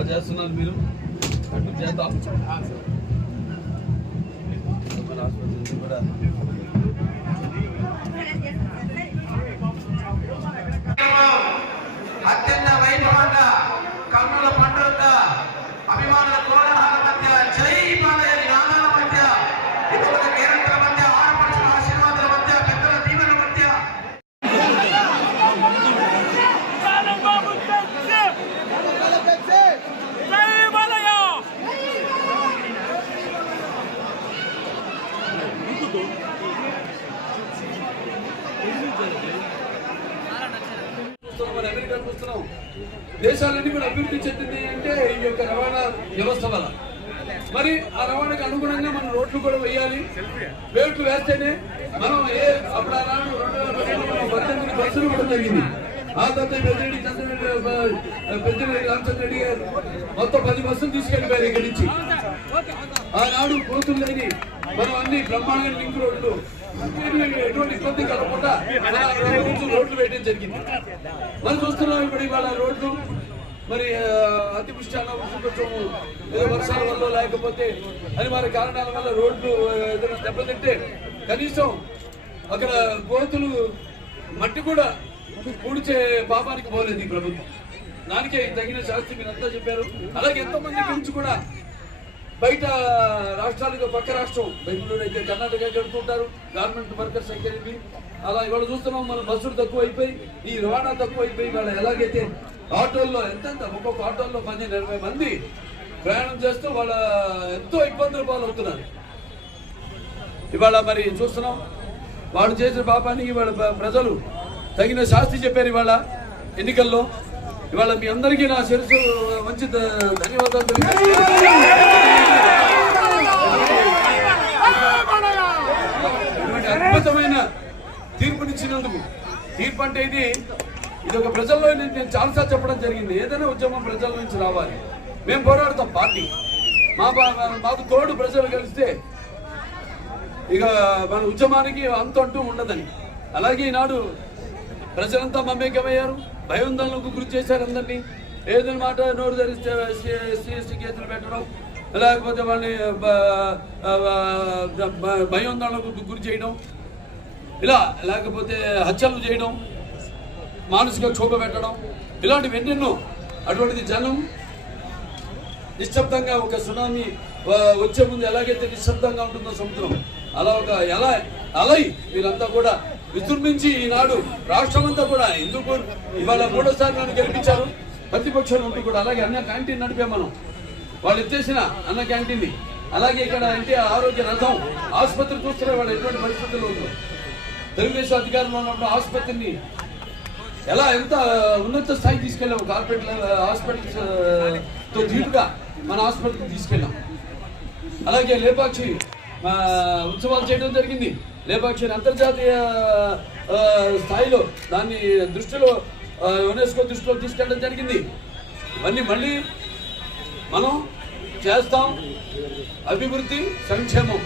చేస్తున్నారు మీరు. అటు చేద్దాం. మన ఆసుపత్రి నుంచి కూడా చూస్తున్నాం. దేశాలన్నీ కూడా అభివృద్ధి చెందింది అంటే ఈ యొక్క రవాణా వ్యవస్థ వల్ల. మరి ఆ రవాణాకి అనుగుణంగా మనం రోడ్లు కూడా వేయాలి. వేట్లు వేస్తేనే మనం ఏ అప్పుడు ఆనాడు రెండు పద్దెనిమిది బస్సులు కూడా జరిగింది ఆ తర్వాత పెద్దిరెడ్డి చంద్రరెడ్డి పెద్దిరెడ్డి రామచంద్రరెడ్డి గారు మొత్తం పది బస్సులు తీసుకెళ్ళిపోయారు ఇక్కడి నుంచి. ఆనాడు కోతులు లేని మనం అన్ని బ్రహ్మాండంగా లింక్ రోడ్లు. ఎటువంటి ఇబ్బంది కలగకుండా రోడ్లు వేయడం జరిగింది. మనం చూస్తున్నాం ఇప్పుడు ఇవాళ రోడ్లు. మరి అతివృష్టి అనావృష్టి కొంచెం ఏదో వర్షాల వల్ల లేకపోతే అని మరి కారణాల వల్ల రోడ్లు ఏదైనా దెబ్బతింటే కనీసం అక్కడ కోతులు మట్టి కూడా పూడ్చే పాపానికి పోలేదు ఈ ప్రభుత్వం. దానికే తగిన శాస్త్రి మీరు అంతా చెప్పారు. అలాగే ఎంతో మంది గురించి కూడా బయట రాష్ట్రాలకు పక్క రాష్ట్రం. బెంగళూరు అయితే కర్ణాటక కడుతుంటారు గవర్నమెంట్ వర్కర్స్ అయితే అలా ఇవాళ చూస్తున్నాం మన బస్సులు తక్కువ అయిపోయి ఈ రవాణా తక్కువ అయిపోయి ఇవాళ ఎలాగైతే ఆటోల్లో ఎంతెంత ఒక్కొక్క ఆటోల్లో పదిహేను ఇరవై మంది ప్రయాణం చేస్తూ వాళ్ళ ఎంతో ఇబ్బందులు పాలవుతున్నారు. ఇవాళ మరి చూస్తున్నాం వాడు చేసిన పాపానికి ఇవాళ ప్రజలు తగిన శాస్తి చెప్పారు ఇవాళ ఎన్నికల్లో. ఇవాళ మీ అందరికీ నా శిరసు మంచి ధన్యవాదాలు అద్భుతమైన తీర్పునిచ్చినందుకు తీర్పు అంటే ఇది ఇది ఒక ప్రజల్లో నేను చాలాసార్లు చెప్పడం జరిగింది. ఏదైనా ఉద్యమం ప్రజల నుంచి రావాలి. మేము పోరాడతాం పార్టీ. మా మాకు తోడు ప్రజలు కలిస్తే ఇక మన ఉద్యమానికి అంత అంటూ ఉండదని. అలాగే ఈనాడు ప్రజలంతా మమేకమయ్యారు. భయోందనలకు గురి చేశారు అందరినీ. ఏదైనా మాట నోరు ధరిస్తే ఎస్సీ ఎస్టీ కేసులు పెట్టడం లేకపోతే వాళ్ళని బ- భయోందనలకు గురి చేయడం ఇలా లేకపోతే హత్యలు చేయడం మానసిక క్షోభ పెట్టడం ఇలాంటివి ఎన్నెన్నో అటువంటిది జనం నిశ్శబ్దంగా ఒక సునామీ వచ్చే ముందు ఎలాగైతే నిశ్శబ్దంగా ఉంటుందో సముద్రం అలా ఒక ఎలా అలై వీరంతా కూడా విజృంభించి ఈనాడు రాష్ట్రం అంతా కూడా ఎందుకు ఇవాళ మూడోసారి నన్ను గెలిపించారు? ప్రతిపక్షాలు ఉంటూ కూడా అలాగే అన్న క్యాంటీన్ నడిపే మనం. వాళ్ళు ఇచ్చేసిన అన్న క్యాంటీన్ అలాగే ఇక్కడ అంటే ఆరోగ్య రథం ఆసుపత్రి చూస్తున్న వాళ్ళు ఎటువంటి పరిస్థితుల్లో ఉందో తెలుగుదేశం అధికారంలో ఉన్నప్పుడు ఆసుపత్రిని ఎలా ఎంత ఉన్నత స్థాయికి తీసుకెళ్ళాము కార్పొరేట్ హాస్పిటల్స్తో ధీటుగా మన హాస్పిటల్కి తీసుకెళ్ళాం. అలాగే లేపాక్షి ఉత్సవాలు చేయడం జరిగింది. లేపాక్షిని అంతర్జాతీయ స్థాయిలో దాన్ని దృష్టిలో యునెస్కో దృష్టిలో తీసుకెళ్ళడం జరిగింది. ఇవన్నీ మళ్ళీ మనం చేస్తాం అభివృద్ధి సంక్షేమం.